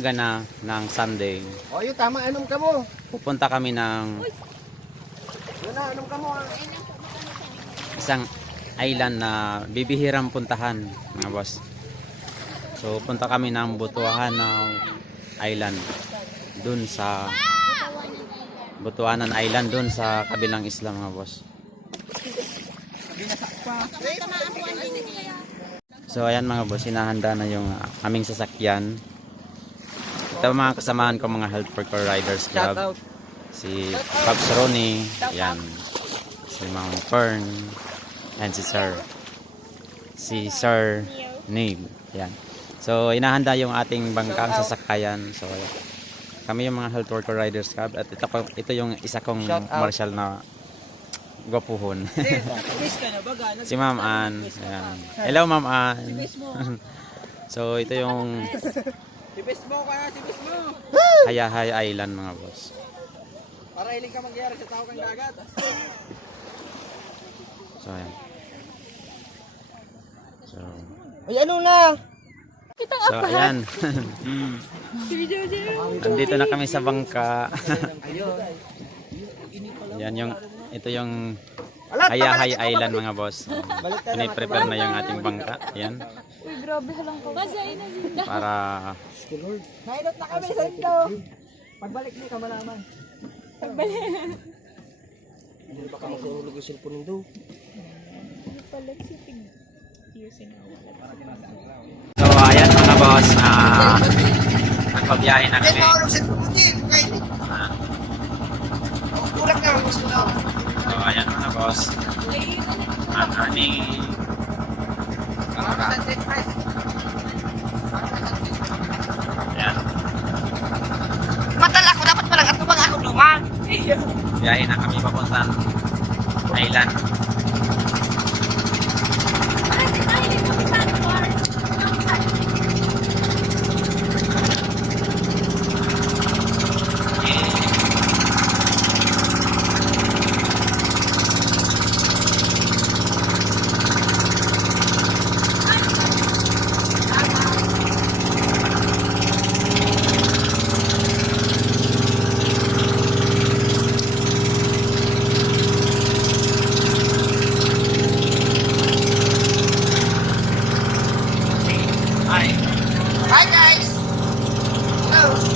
Aga na ng Sunday. O yun, tama, anong ka mo? Pupunta kami ng Yun na, anong ka mo? isang island na bibihirang puntahan, mga boss. So punta kami ng Butuanan Island dun sa Butuanan Island dun sa kabilang isla, mga boss. So ayan mga boss, hinahanda na yung aming sasakyan. Ito mga kasamahan ko, mga Health for Core Riders Club. Si Pops Ronnie, yan. Si Ma'am Fern, and si Sir Nib, yan. So inahanda yung ating bangkang sasakayan. So kami yung mga Health for Core Riders Club, at ito yung isa kong martial na gwapuhon. Si Ma'am Ann. Ayan. Hello Ma'am Ann. So ito yung Hayahay Island, mga boss. Para hiling ka magyari sa tao kang dagat. So ayan. Ay, ano na? So ayan. Nandito na kami sa bangka. Yan yung, ito yung Hayahay Island, mga boss. Piniprepare na yung ating bangka. Yan. Uy, grabe halang ka. Basay na sila. Para Nainot na kami sa ito. Pagbalik niyo ka malaman. Pagbalik. Hindi baka magulog yung cellphone nito. Palit si Tig. Using so ayan mga boss, nagpabiyahe na kami. So ayan mga boss, ang aming ayan, Matala ko, dapat pala at bang ako duman. biyahe na kami papuntang island. Hi guys. Hello.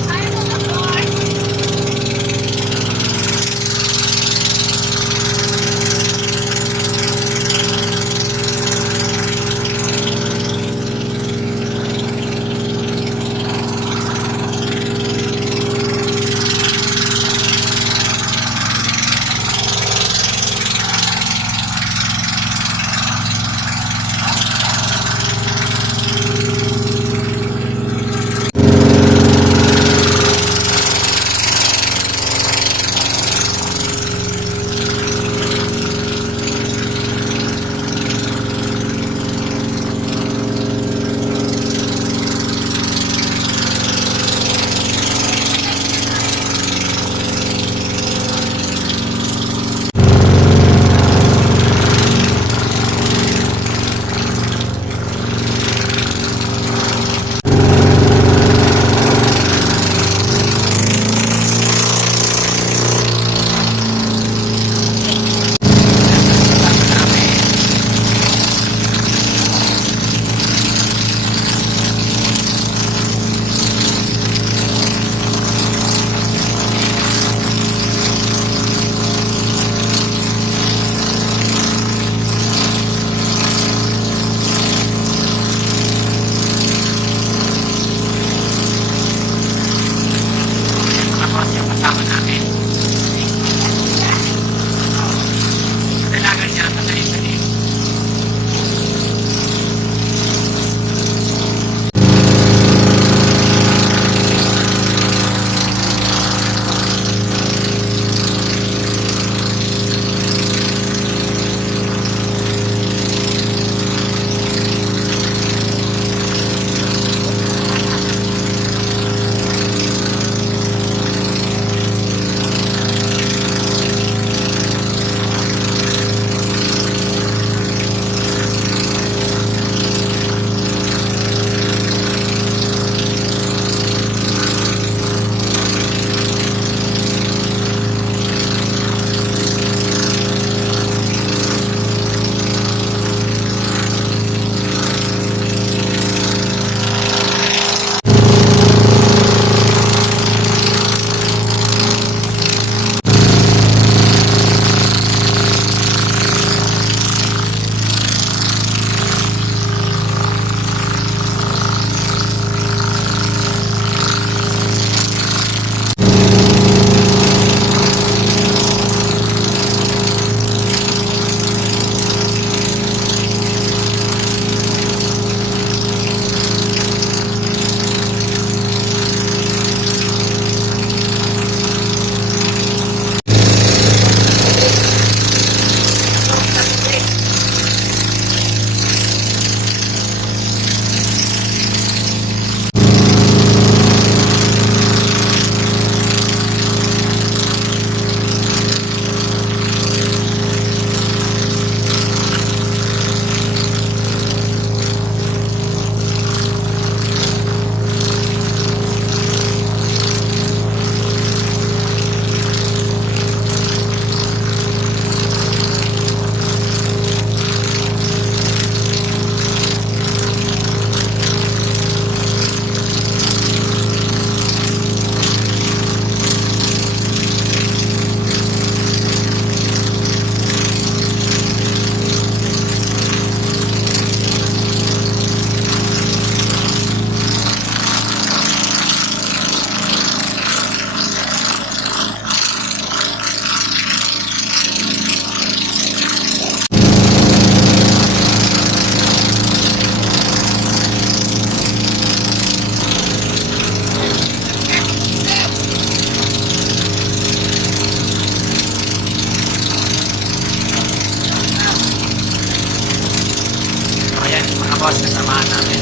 boss, kasamahan namin.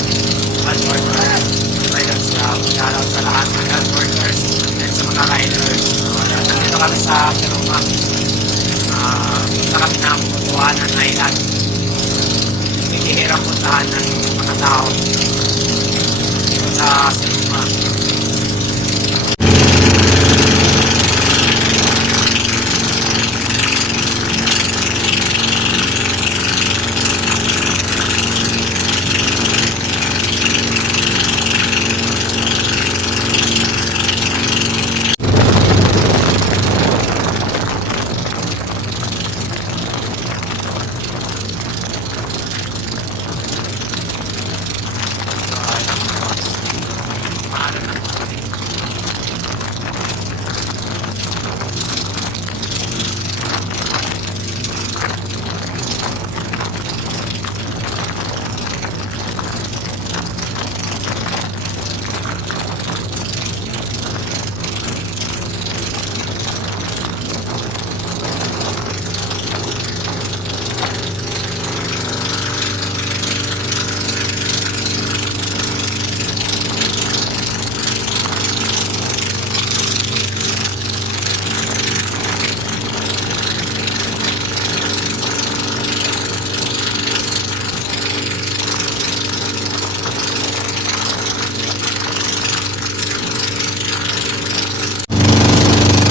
Health Workers Riders Club. Shoutout sa lahat ng health workers and sa mga riders. So, ayan, nandito kami sa Siroma. Punta kami ng Butuanan Island. Bihirang puntahan ng mga tao dito sa Siroma.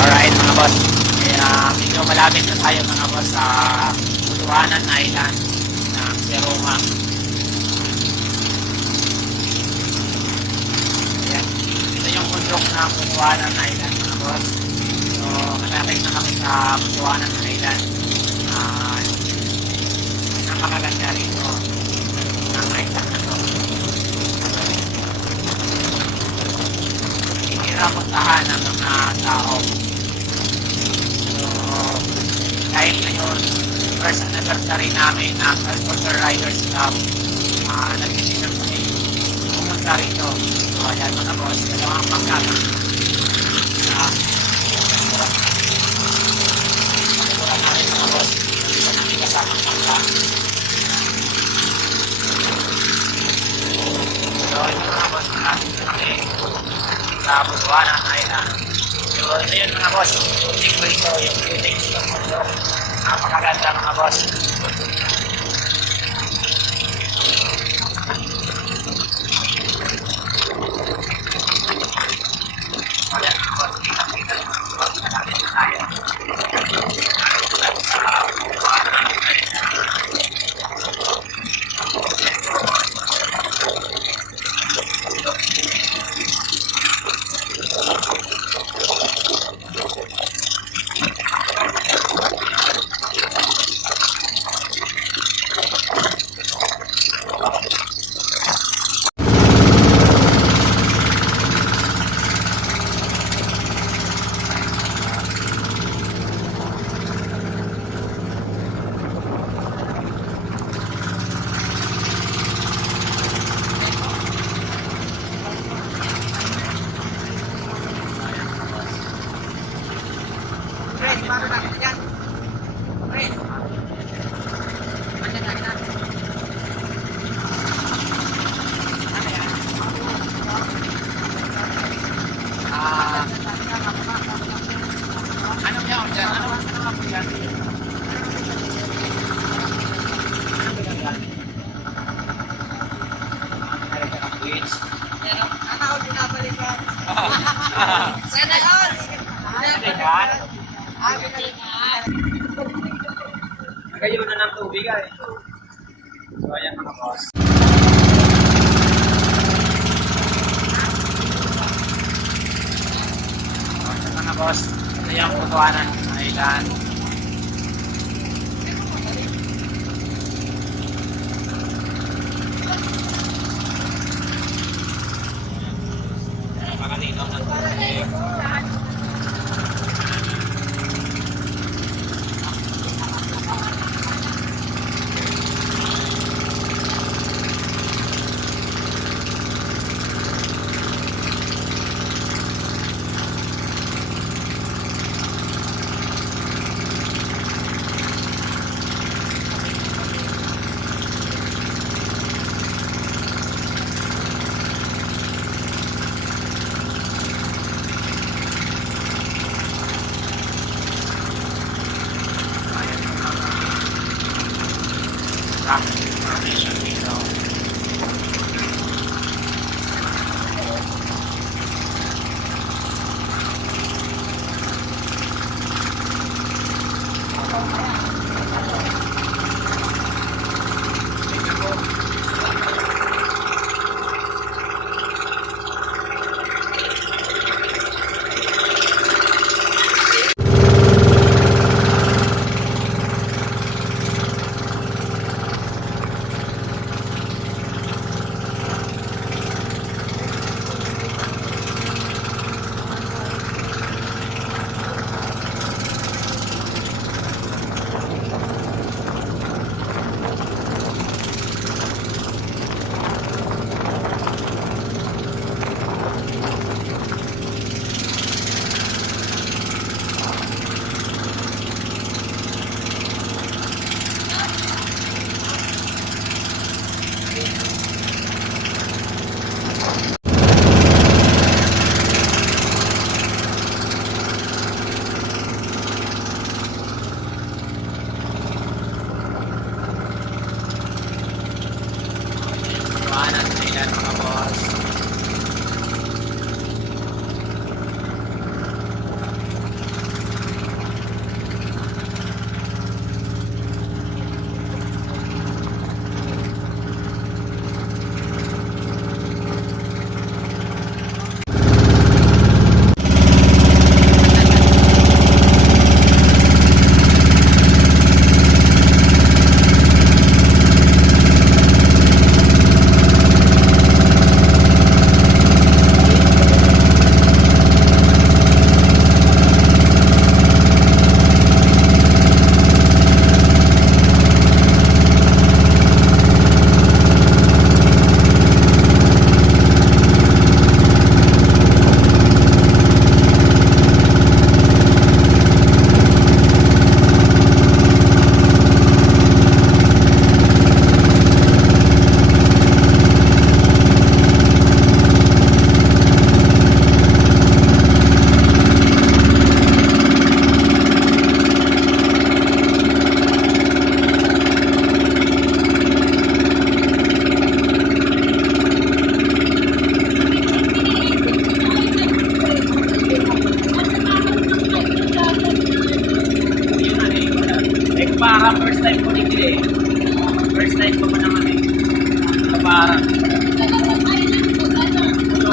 Alright mga boss, medyo malapit na tayo mga boss sa Butuanan Island ng Siroma. Ayan, ito yung bundok ng Butuanan Island mga boss. So malapit na kami sa Butuanan Island. Napakaganda rito ng island na to. Hirap puntahan ng mga tao. Dahil ngayon, first anniversary namin ng Health Riders Club, nag-decision kami pumunta rito. So, ayan mga boss, dalawang pangkata. Pakikulan namin mga boss, dito namin kasama pangka. So, ito mga boss, natin kami sa Butuanan Island. So, ito yun mga boss, yung ito, yung buildings ng mundo. Napakaganda mga boss. Ayan mga boss, kita-kita yung mga boss. Malapit na tayo. Sana all! Nagayon na ng tubig ay. So ayan mga boss. Ayan mga boss. Ito yung Butuanan Island. Makalinaw ng tubig.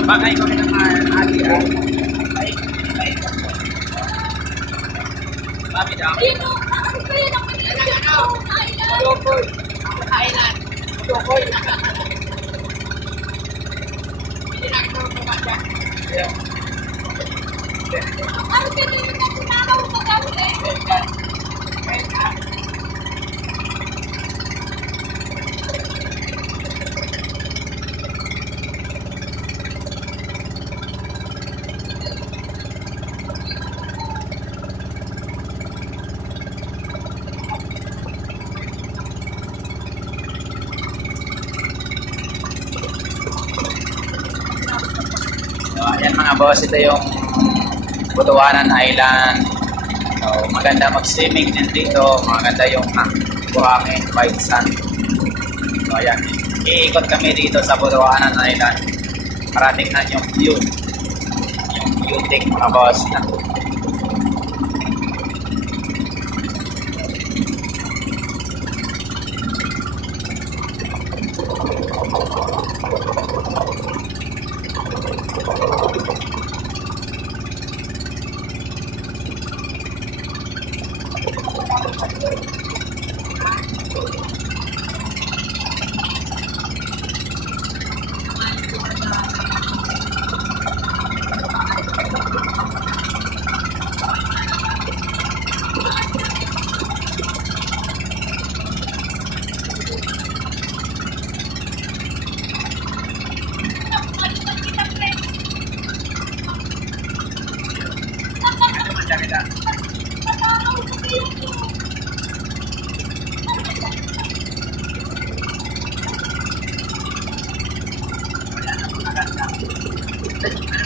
Bagay ko rin naman, ati ah. Kami daw. Tukoy. Kailan? Tukoy. Hindi na kita magpapasya. So, ayan mga boss, ito yung Butuanan Island. So, maganda mag-swimming din dito. Maganda yung buhangin, white sand. So, ayan. Iikot kami dito sa Butuanan Island para tingnan yung view. Yung beauty mga boss.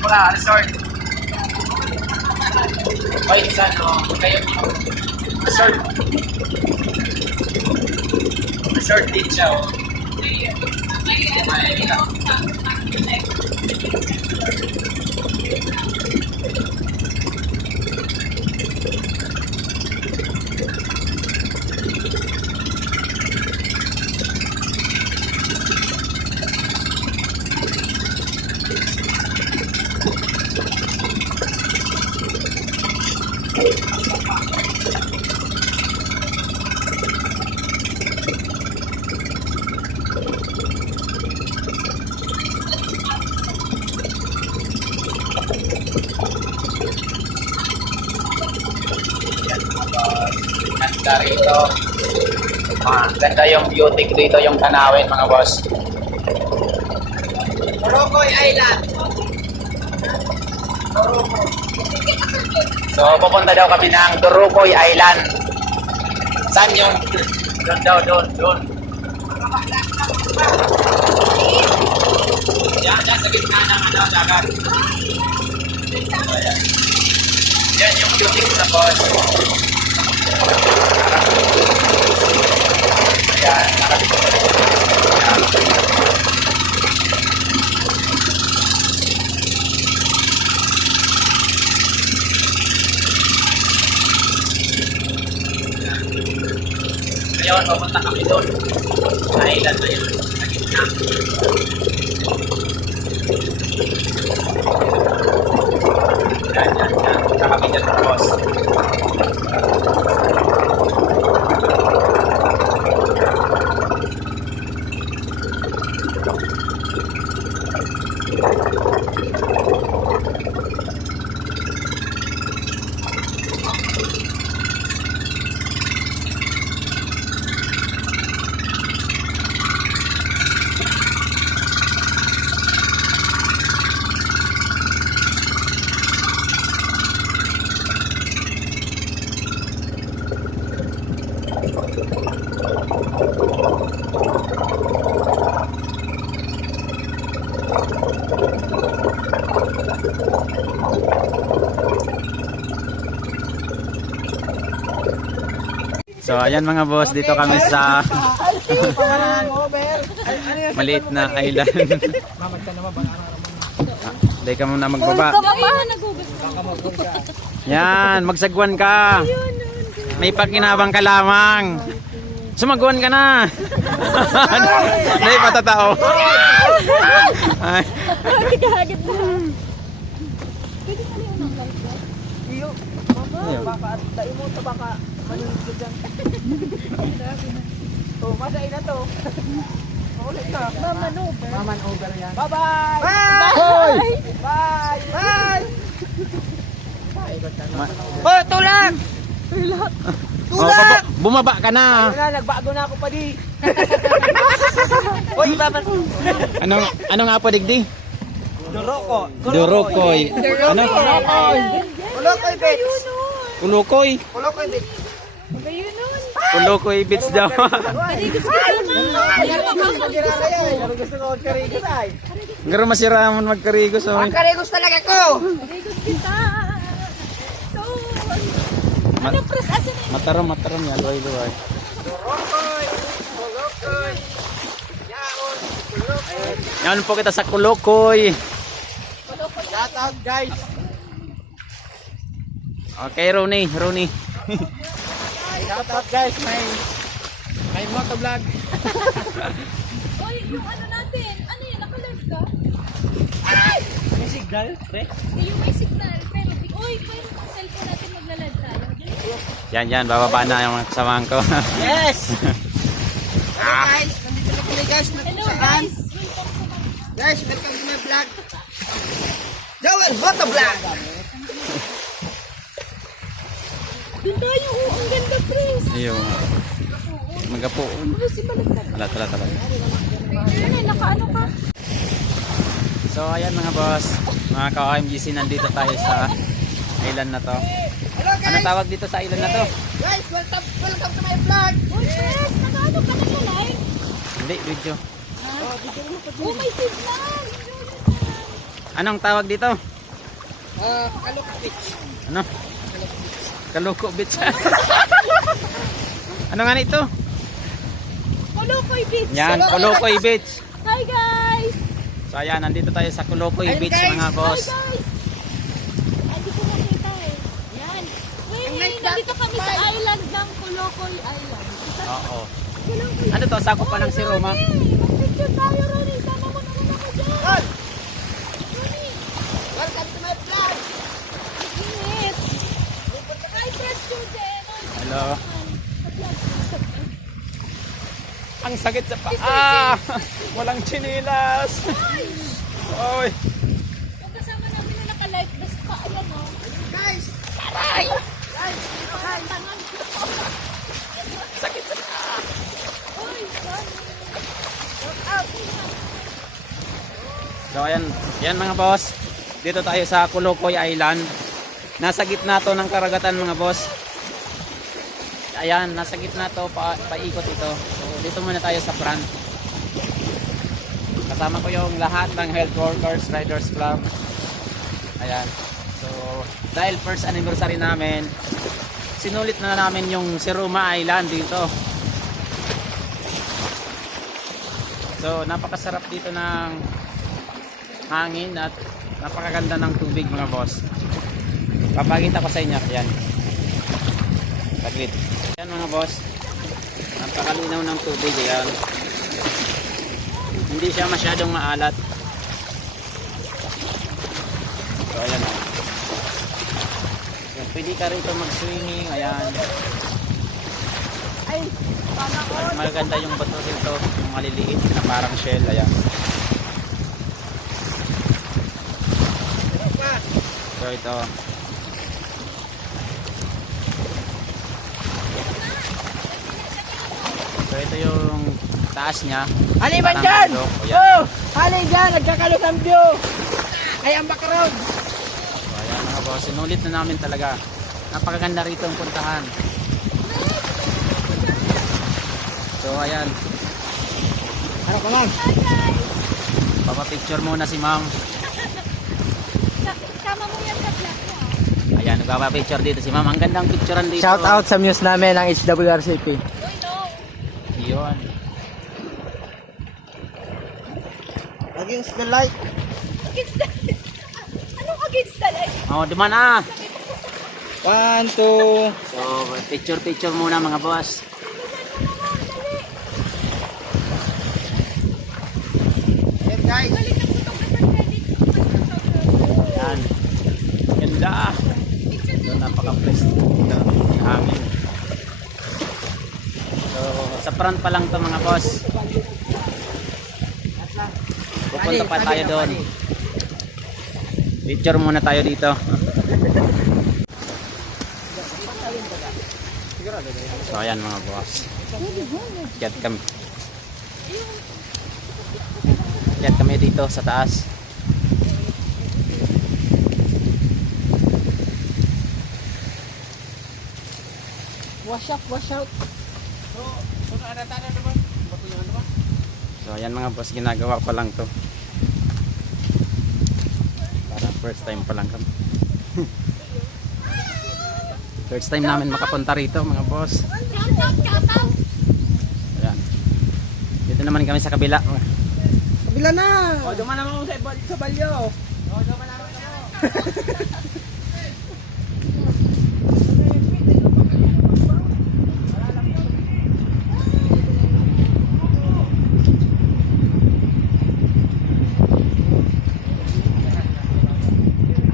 Wala, resort. White sand, kayo resort. Resort din siya, ganda rito. Ganda yung beauty dito, yung tanawin mga boss. Tukoy Island. So pupunta daw kami ng Turukoy Island. Saan yun? Doon daw, doon. Yan sa gitna ng dagat. Yan yung beauty sa boss. Ayan, ngayon, pupunta kami doon. Sa island na yun. Sa gitna. Yan. Punta kami dyan sa boss. So ayan mga boss, dito kami sa maliit na island. Hindi ka muna magbaba. Yan, magsagwan ka. May pakinabang ka lamang. Sumaguan ka na. Hindi patatao. Ay. Kagahagit mo. Pwede ka rin ng light ba? Iyo. Ayun. Baka dai mo to baka manunod ka dyan. Oh, masay na to. Ulit na. Mamanover. Maman over yan. Bye-bye! Hoy! Bye! Bye! Ma- Oh, tulak! Oh, bumaba ka na. Wala, nagbago na ako pa di. Oy, iba man. Anong apo digdi? Duroko. Durokoy. Ano? Ulokoy, bitch. Ulukoy. Ulokoy, bitch. Magayon nun. Ulukoy bits daw. Karigos ka naman. Gusto ko karigos ay. Garo masira mo magkarigos oy. Karigos talaga ko. Karigos kita. So, ano pres asan na Mataram yan, luway. Durokoy. Ulokoy. Yaon. Ulokoy. Yan po kita sa Kulukoy. Shout out, guys. Okay, Rooney. Shout out, guys. May motovlog. Oy, yung ano natin. Ano yun? Naka-live ka? May signal, pre. Yung may signal. Pero, oy, pwede yung cellphone natin magla-live tayo. Yan, bababa na yung mga kasamahan ko. Yes! Hello guys, nandito na kami guys. Hello Saan? guys. Welcome to my... Guys, welcome to my vlog. Joel Motovlog! Doon tayo. Oh, ang ganda, Chris. Ayun. Magapoon. Ano si Balagtan? Tala. Ano, naka-ano ka? So ayan mga boss, mga ka-OMGC, nandito tayo sa island na to. Hello Ano guys! tawag dito sa island na to? Guys, welcome to my vlog! Uy, Chris, naka-ano ka na live? Hindi, video. Oh, may signal. Anong tawag dito? Kaloka Beach. Ano? Kaluko Beach. Ano nga nito? Kulukoy Beach. Yan, Kulukoy Beach. Hi guys. So ayan, nandito tayo sa Kulukoy Ayun, Beach guys. mga boss. Hi guys. Ay, di ko makita eh. Yan. Wait, nandito kami sa island ng Kulukoy Island. Oo. Kulukoy. Ano to? Sakop pa ng si Roma? Mag-picture tayo, Ronnie. Sama mo naman ako dyan. Tol, Ronnie. welcome to my vlog! Init. Hi, press student. Hello. Ang sakit sa paa. Walang chinilas. Oy. Yung kasama namin na naka-live vest pa. Ayan o. Guys! Aray! Guys! Parang tangan. Sakit sa paa. Uy, Ronnie. So ayan mga boss. Dito tayo sa Kulukoy Island. Nasa gitna to ng karagatan mga boss. Ayan, nasa gitna to, paikot ito. So dito muna tayo sa front. Kasama ko yung lahat ng Health Workers Riders Club. Ayan. So dahil first anniversary namin, sinulit na namin yung Siruma Island dito. So napakasarap dito ng hangin at napakaganda ng tubig mga boss. Papakita ko sa inyo. Ayan. Saglit. Ayan mga boss. Napakalinaw ng tubig. Ayan. Hindi siya masyadong maalat. So ayan o. Ayan, pwede ka rito mag-swimming. Ayan. Ay, sana ko. At maganda yung bato dito. Yung maliliit na parang shell. Ayan. So ito. So ito yung taas niya. Halin ba Parang dyan? bundok. Ayan. Oh! Halin dyan! Nagkakalos ang view! Ay, ang background! So ayan mga boss. Sinulit na namin talaga. Napakaganda rito ang puntahan. So ayan. Ano ka lang? Hi guys. Papapicture muna si ma'am. Sama mo yan sa vlog mo. Ayan, nagpapapicture dito si ma'am. Ang gandang picturean dito. Shout out sa muse namin ng HWRCP. Uy, no. Yun. Against the light. Against the... Anong against the light? Oh, di man ah. 1, 2. So, picture muna mga boss. ganda. So, napaka-fresh dito. Hangin. So, sa front pa lang to mga boss. Pupunta pa tayo doon. Picture muna tayo dito. So, ayan mga boss. Kiat kami. Kiat kami dito sa taas. Wash out, wash out. So ayan mga boss, ginagawa pa lang to. Para first time pa lang kami. First time namin makapunta rito mga boss. Ayan. Dito naman kami sa kabila. Kabila na. O, duman naman mo sa balyo. O, duman naman mo.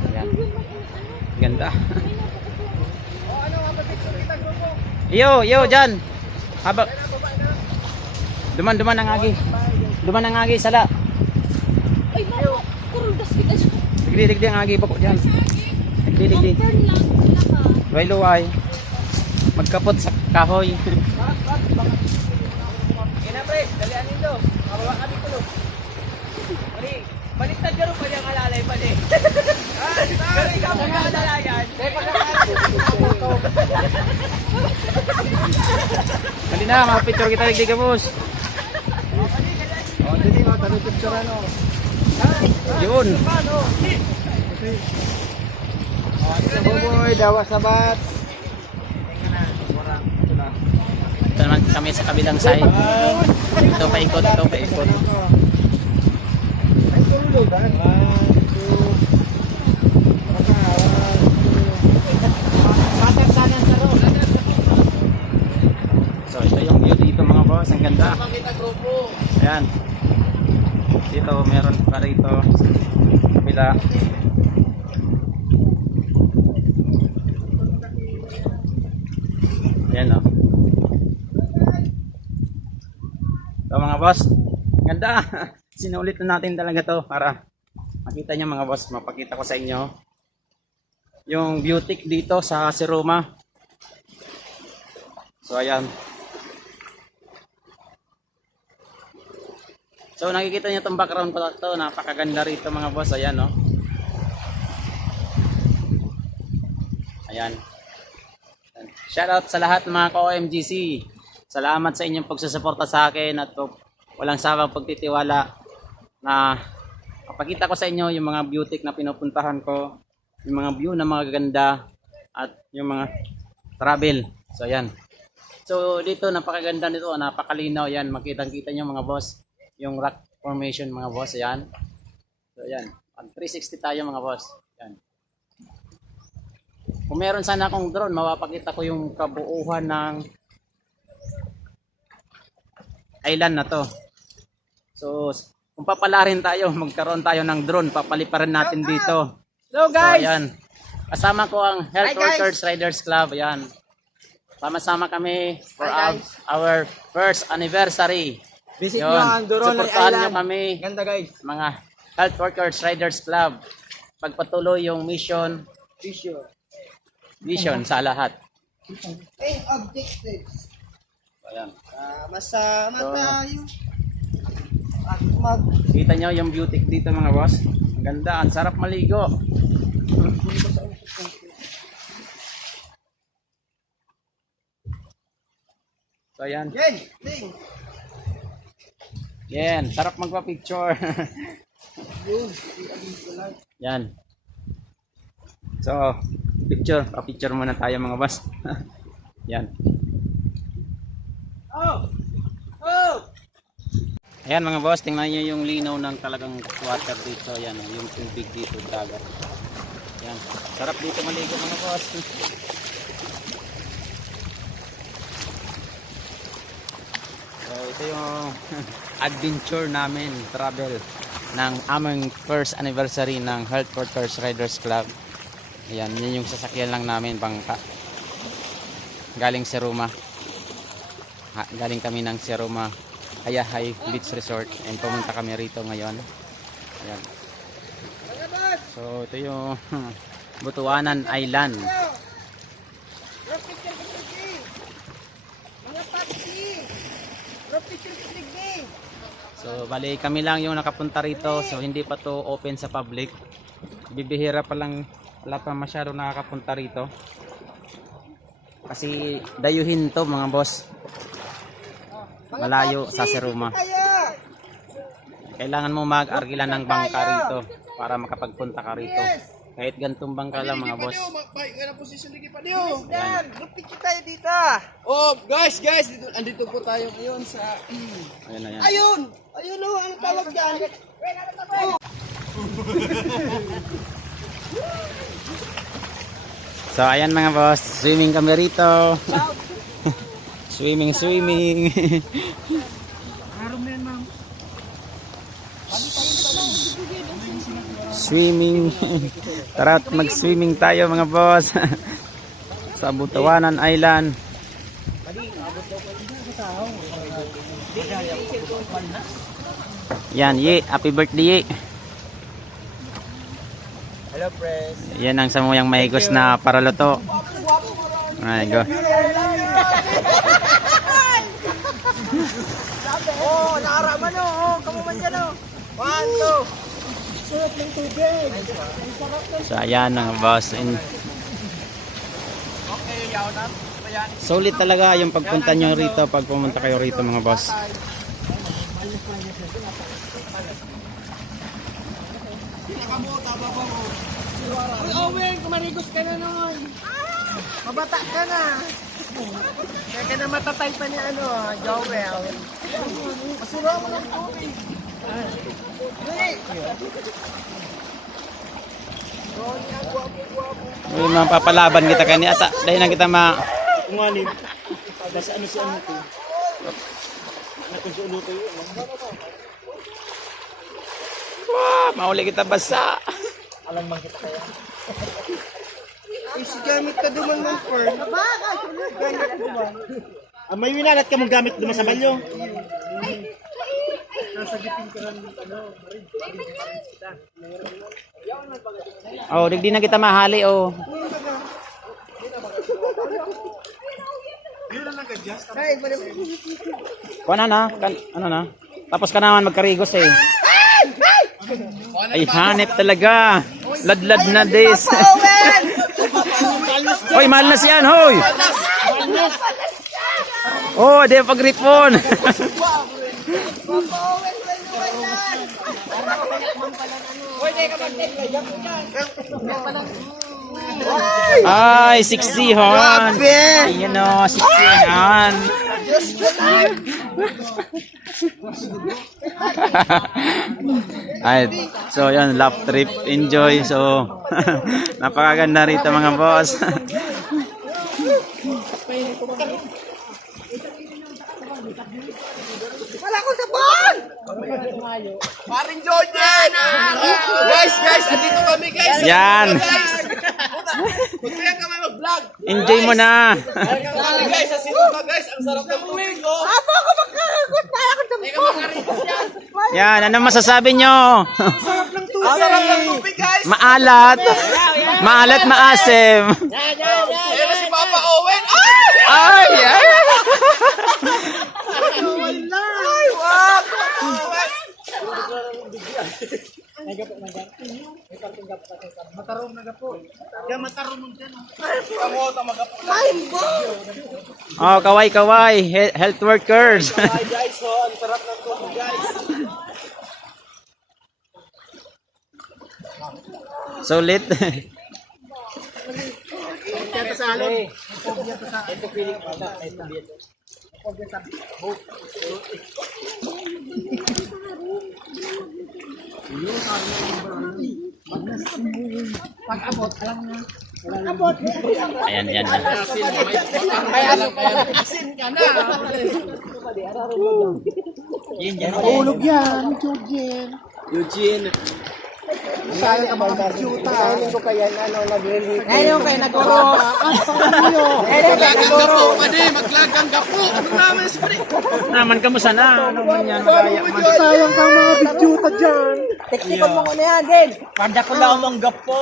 Ayan. Ganda. Yo, dyan. Habak. Duman ang agi. Duman ang agi, sala. Ay, mama. Kurudas kita siya. Digdi ang agi, bako dyan. Digdi. Burn lang sila ka. Luay. Magkapot sa kahoy. Ina pre, dalian nito. Mababa kami kulo. Mali, baliktad ka rin pa niyang alalay pa din. Pero ikaw magkakadalayan. Dali na, mga picture kita digdi ka boss. O, dili mo, tanong picture ano. Yun. O, ito buboy, dawa sabat. Ito naman kami sa kabilang side. Ito paikot. Ay, tulog ha. 1, 2. So ito yung view dito mga boss, ang ganda. Ayan. Dito meron pa rito kabila. Ayan o. So mga boss, ganda. Sinulit na natin talaga to para makita nyo mga boss, mapakita ko sa inyo yung beauty dito sa Siroma. So ayan. So nakikita niyo itong background ko to, napakaganda rito mga boss. Ayan no. Ayan. Shoutout sa lahat ng mga ka-OMGC. Salamat sa inyong pagsusuporta sa akin at walang sawang pagtitiwala na kapakita ko sa inyo yung mga beauty na pinupuntahan ko, yung mga view na mga ganda at yung mga travel. So ayan. So dito napakaganda nito, napakalinaw yan. Makitang-kita nyo mga boss yung rock formation mga boss. Ayan. So ayan. 360 tayo mga boss. Ayan. Kung meron sana akong drone, mapapakita ko yung kabuuhan ng island na to. So kung papalarin tayo, magkaroon tayo ng drone, papaliparin natin dito. Hello guys! So, ayan. Kasama ko ang Health Workers Riders Club. Ayan. Sama-sama kami for our first anniversary. Visit Yun. nyo ang Duronay Supportahan nyo Island. kami, Ganda guys. mga Health Workers Riders Club. Pagpatuloy yung mission, vision sa lahat. Main objectives. Ayan. Masama So, tayo. At Kita nyo yung beauty dito mga boss. Ang ganda, ang sarap maligo. So ayan. Ding! Yan, sarap magpa-picture. Yun. Yan. So, pa-picture muna tayo mga boss. Yan. Oh! Ayan mga boss, tingnan nyo yung linaw ng talagang water dito. Ayan, yung tubig dito, dagat. Ayan, sarap dito maligo mga boss. So, ito yung adventure namin, travel ng aming first anniversary ng Health Workers Riders Club. Ayan, yun yung sasakyan lang namin, bangka. Galing Seruma. Galing kami ng Seruma Hayahay Beach Resort and pumunta kami rito ngayon. Ayan. So ito yung Butuanan Island. So bali kami lang yung nakapunta rito, so hindi pa to open sa public. Bibihira pa lang, wala pa masyado nakakapunta rito. Kasi dayuhin to mga boss. Malayo sa Seruma. Kailangan mo mag-arkila ng bangka rito para makapagpunta ka rito. Kahit gantong bangka lang mga boss. Yan, lupit tayo dito. Oh, guys, andito po tayo ngayon sa Ayan na yan. Ayun oh, ang tawag diyan. So ayan mga boss, swimming kami rito. Swimming. Swimming. Tara mag-swimming tayo mga boss. Sa Butuanan Island. Yan, Ye, happy birthday Ye. Hello, press. Yan ang samuyang mahigos na paraloto. Ay, go. Oh, nakaraman oh. Kamu man dyan oh. 1, 2. Sarap ng tubig. So ayan mga boss. Okay, yaw na. Ayan. Solid talaga yung pagpunta nyo rito pag pumunta kayo rito mga boss. Uy, Owen, kumarigos ka na nun. Mabata ka na. Kaya ka na matatay pa ni Joel. Masura mo ng tubig. Uy, mapapalaban kita kani ata. Dahil na kita Kunganin. Basta ano si ano to. Nakunsulo to yun. Wow, mauli kita basa. Alam man kita kaya. Si gamit ka duman man for. May winalat ka mong gamit duman sa balyo. Oh, digdi na kita mahali oh. Kuha na. Ano na? Tapos ka naman magkarigos eh. Ay, hanep talaga. Ladlad na this. Hoy, mahal na siyan, hoy. Oh, di pag-ripon. Ay, 60 hon. Ayan o, 60 hon. Ay, so yan, lap trip, enjoy. So, napakaganda rito mga boss. Wala ko sa ball! Paring Jordan! Guys, andito kami guys! Yan. Huwag kaya kami mag-vlog! Enjoy mo na. Kami guys, sa Sinuma guys, ang sarap ng tubig oh! Apo ako magkakagot! Kaya ko sa ball! Yan, ano masasabi nyo? Ang sarap ng tubig guys! Maalat. Maalat, maasim. Ayan na si Papa Owen! Ay, ay. Ay, wow! Owen! Matarong na gapo. Kaya matarong mo dyan. Kamu, tamagapo. Oh, kaway. Health workers. Hi guys, so ang sarap ng tubig guys. Sulit. Kaya sa alon. Pag-abot, alam mo na. Pag-abot. Ayan. Asin ka na. Ulog yan, Eugene. Eugene. Sayang ka ba ang juta? Ngayon ko kaya nag-release. Ngayon kayo nag-uro. Ngayon kayo nag-uro. Maglagang gapo. Ano naman si Pari? Naman ka mo sana. Ano man yan? Magaya man. Sayang ka mga bigjuta dyan. Teknikon mo ko na yan, Din. Kada ko lang mong gapo.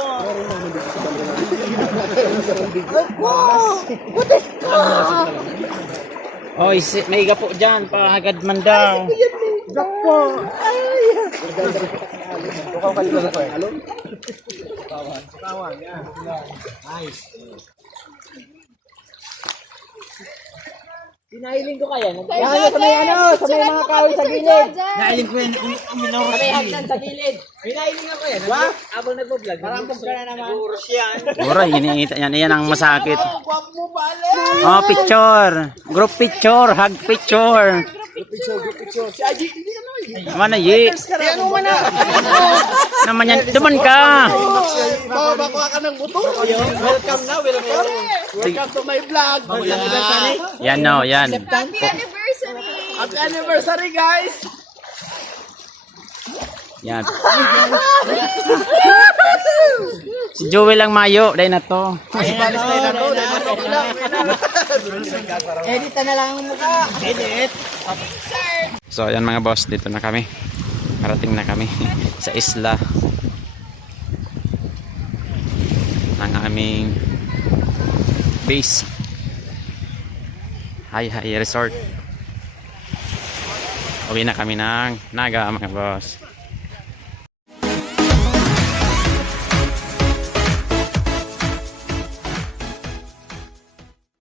Oy, may gapo dyan. Pahagad man daw. Gapo. Tukaw ka dito ko eh. Alon? Kawan, yan. Nice. Pinahiling ko kaya. Yan, sa may sa may mga kahoy sa gilid. Naalin ko yan, uminoro Sa may hagdan sa gilid. Pinahiling ako yan. Habang nagbo-vlog. Marambog ka na naman. Uros yan. Uray, iniita yan. Iyan ang masakit. Guwap mo bale. Oh, picture. Group picture. Hug picture. Picture. Si Aji, hindi ka naman. Mana ye? Ano mo na? Naman yan. Duman ka. Bakuha ka ng buto. Welcome na, welcome. Welcome to my vlog. Yan no, yan. Happy anniversary! Happy anniversary, guys. Yan. Si Joel lang mayo. Dahil na to. Edit na lang ang mukha. Edit. So ayan mga boss, dito na kami. Parating na kami sa isla ng aming base. Hi Resort. Uwi na kami ng Naga mga boss.